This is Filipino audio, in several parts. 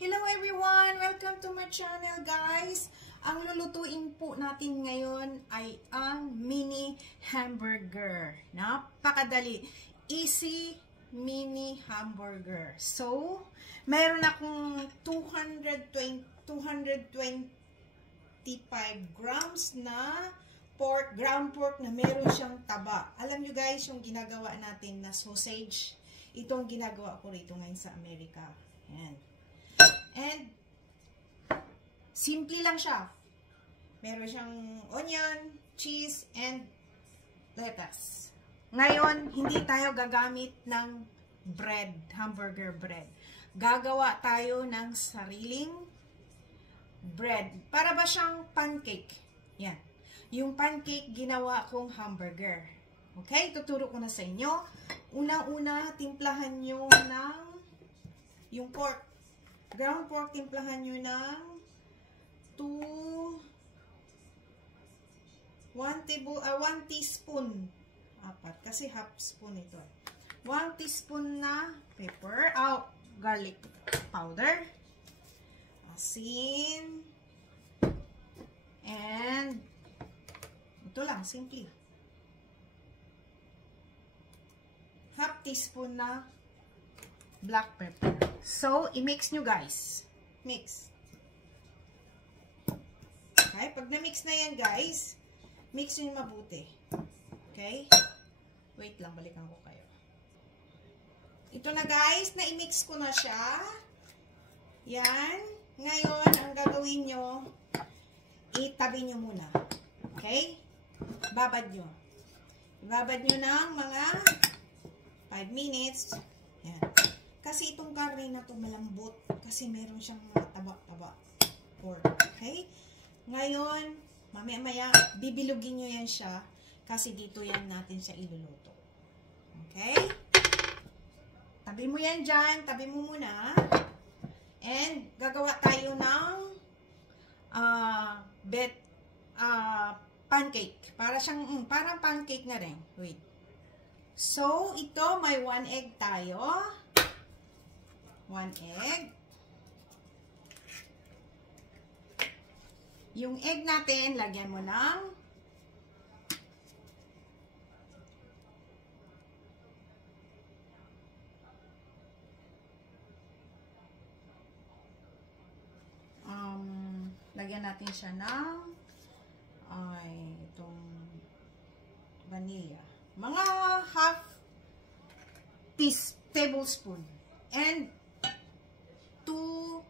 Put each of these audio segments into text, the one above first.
Hello everyone! Welcome to my channel guys! Ang lulutuin po natin ngayon ay ang mini hamburger. Napakadali. Easy mini hamburger. So, mayroon akong 225 grams na pork, ground pork na meron siyang taba. Alam nyo guys, yung ginagawa natin na sausage, itong ginagawa ko rito ngayon sa Amerika. Ayan. And, simple lang siya. Meron siyang onion, cheese, and lettuce. Ngayon, hindi tayo gagamit ng bread, hamburger bread. Gagawa tayo ng sariling bread. Para ba siyang pancake? Yan. Yung pancake, ginawa kong hamburger. Okay? Tuturo ko na sa inyo. Unang-una, timplahan nyo ng yung pork. Ground pork, timplahan nyo ng 1 teaspoon. Apat, kasi half spoon ito. 1 teaspoon na pepper, garlic powder, asin, and ito lang, simple. Half teaspoon na black pepper. So, i-mix nyo guys. Mix. Okay? Pag na-mix na yan guys, mix nyo mabuti. Okay? Wait lang, balikan ko kayo. Ito na guys, na-i-mix ko na siya. Yan. Ngayon, ang gagawin nyo, itabi nyo muna. Okay? Babad nyo. Ibabad nyo ng mga 5 minutes. Yan. Kasi itong curry na to malambot. Kasi meron siyang mga taba-taba. Pork. Okay? Ngayon, mamaya-maya, bibilugin nyo yan siya. Kasi dito yan natin siya iluluto. Okay? Tabi mo yan dyan. Tabi mo muna. And, gagawa tayo ng pancake. Parang pancake na rin. Wait. So, ito, may 1 egg tayo. 1 egg. Yung egg natin, lagyan mo ng lagyan natin siya ng itong vanilla. Mga half tablespoon. And 2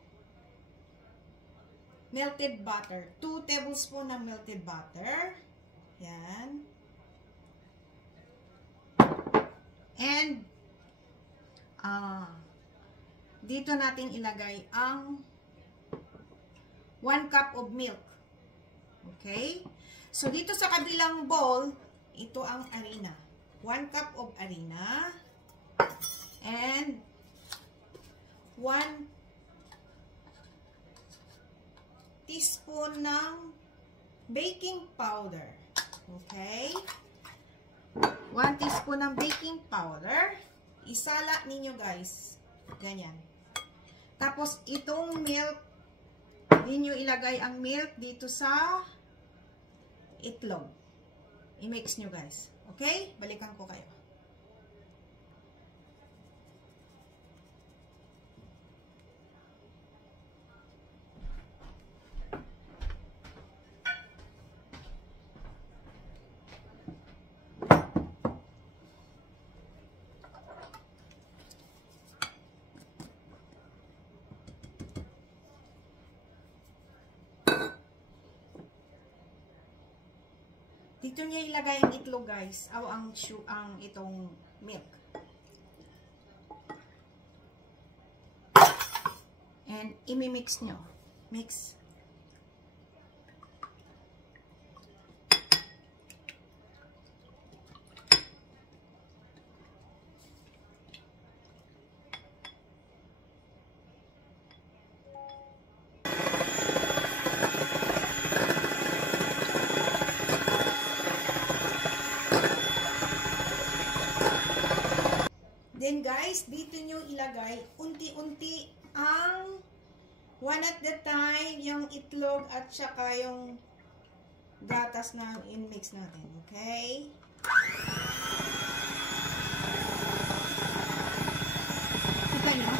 melted butter. 2 tablespoon ng melted butter. Yan. And dito natin ilagay ang 1 cup of milk. Okay? So, dito sa kabilang bowl, ito ang harina. 1 cup of harina. And 1 teaspoon ng baking powder. Okay? 1 teaspoon ng baking powder. Isala ninyo guys. Ganyan. Tapos, itong milk, ninyo ilagay ang milk dito sa itlog. I-mix nyo guys. Okay? Balikan ko kayo. Dito niya ilagay ang itlog guys, ang itong milk. And imi-mix nyo. Mix. Then guys, dito nyo ilagay unti-unti ang One at the time, yung itlog at saka yung gatas na in-mix natin. Okay? Kita nyo?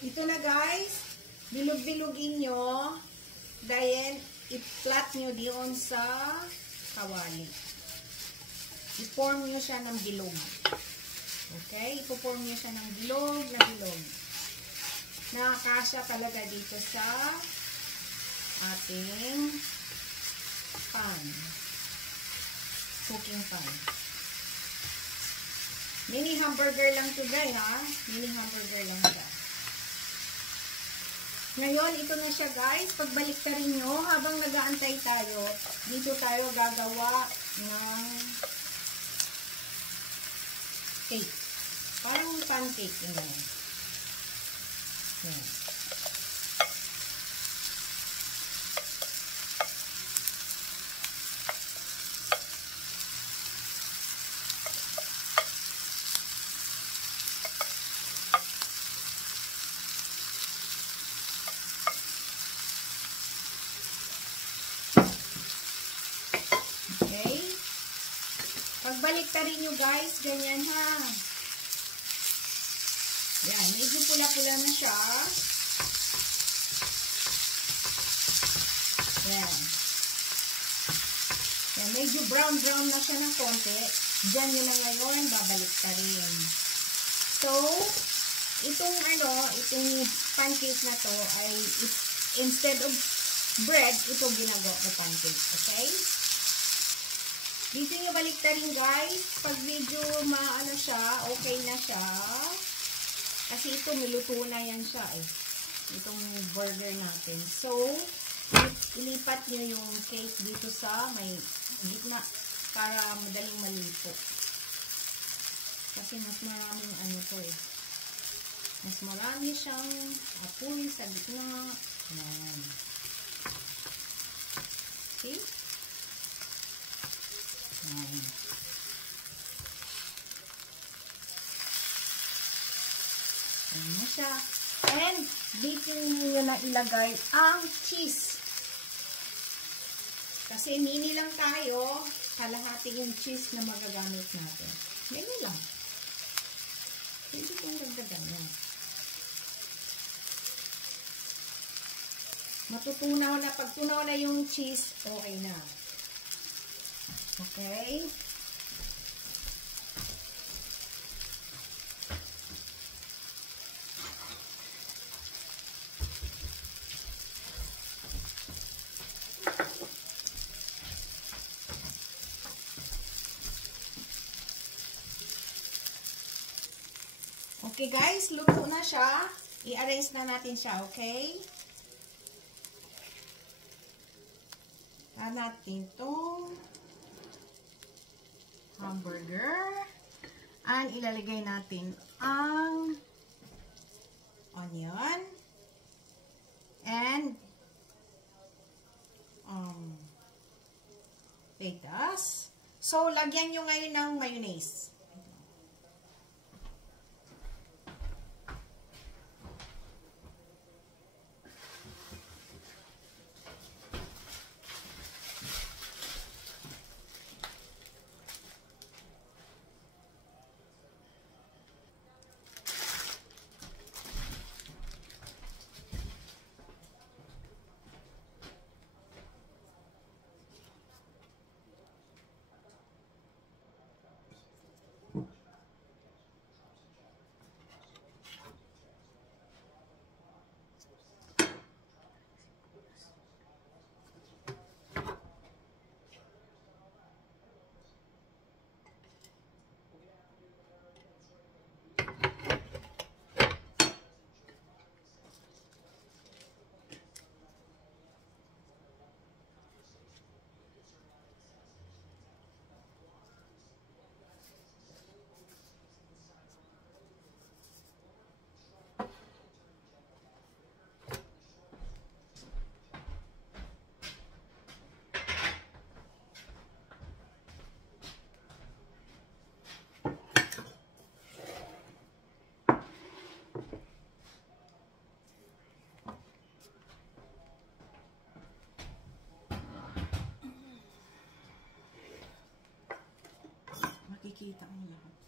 Ito na guys, bilog-bilugin nyo, dahil i-flat nyo diyon sa kawali. I-form nyo siya ng bilog. Okay? I-form nyo siya ng bilog na bilog. Nakakasya talaga dito sa ating pan. Cooking pan. Mini hamburger lang to guys, ha? Mini hamburger lang siya. Ngayon, ito na siya guys. Pagbalik ka rin nyo, habang nag-aantay tayo, dito tayo gagawa ng cake. Parang pancake. Yan. Yan. Pagbalik ta rin nyo guys, ganyan ha. Yan, medyo pula-pula na siya. Yan. Yan, medyo brown-brown na siya ng konti. Diyan nyo na ngayon, babalik ta rin. So, itong pancake na to ay instead of bread, ito ginagawa ko pancake. Okay? Dito nyo baliktarin guys, pag medyo maano siya, okay na siya. Kasi ito, miluto na yan siya eh. Itong burger natin. So, ilipat nyo yung cake dito sa may gitna para madaling malipo. Kasi mas maraming ano to eh. Mas marami siyang apoy sa gitna. Ayan. See? Ayan. Ayan na siya. And, dito nyo na ilagay ang cheese. Kasi mini lang tayo, kalahati yung cheese na magagamit natin. Mini lang. Pwede kong dagdagan yan. Matutunaw na, pag tunaw na yung cheese, okay na. Okay? Okay guys, luto na siya. I-arrange na natin siya, okay? Natin itong hamburger. And ilalagay natin ang onion. And lettuce. So, lagyan nyo ngayon ng mayonnaise. Makikita mo lahat.